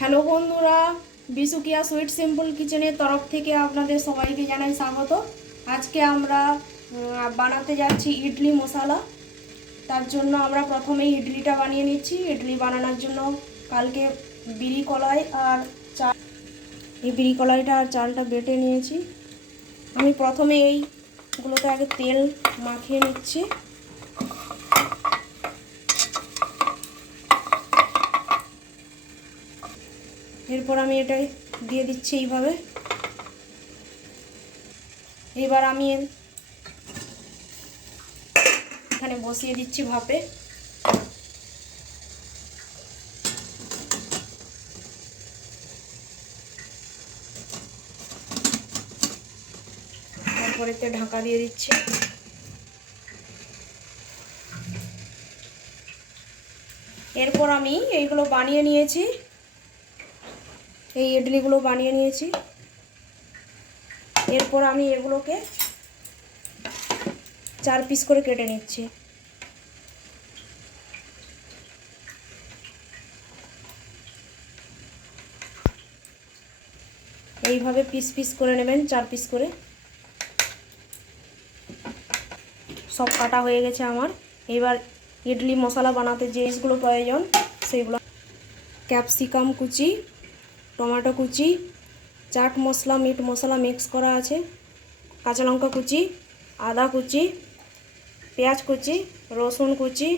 Hello বন্ধুরা, বিসুকিয়া sweet simple কিচেনের তরফ থেকে আপনাদের সবাইকে জানাই স্বাগত। আজকে আমরা বানাতে যাচ্ছি ইডলি মশলা। তার জন্য আমরা প্রথমেই ইডলিটা বানিয়ে নিচ্ছি। ইডলি বানানোর জন্য কালকে বিরি কলাই আর চাল, এই বিরি কলাইটা আর চালটা বেটে নিয়েছি। আমি প্রথমে এইগুলোতে আগে তেল মাখিয়ে নিচ্ছি। এরপর আমি এটাই দিয়ে দিচ্ছি এইভাবে। এবার আমি এখানে বসিয়ে দিচ্ছি ভাপে। তারপরে এতে ঢাকা দিয়ে দিচ্ছি। এরপর আমি এইগুলো বানিয়ে নিয়েছি, এই ইডলিগুলো বানিয়ে নিয়েছি। এরপর আমি এগুলোকে 4 পিস করে কেটে নিচ্ছি। এইভাবে পিস পিস করে নেবেন, 4 পিস করে। সব কাটা হয়ে গেছে আমার। এবার ইডলি মশলা বানাতে যে জিনিসগুলো প্রয়োজন সেইগুলো: ক্যাপসিকাম কুচি, টমেটো কুচি, চাট মশলা, মিট মশলা মিক্স করা আছে, কাঁচা লঙ্কা কুচি, আদা কুচি, পেঁয়াজ কুচি, রসুন কুচি,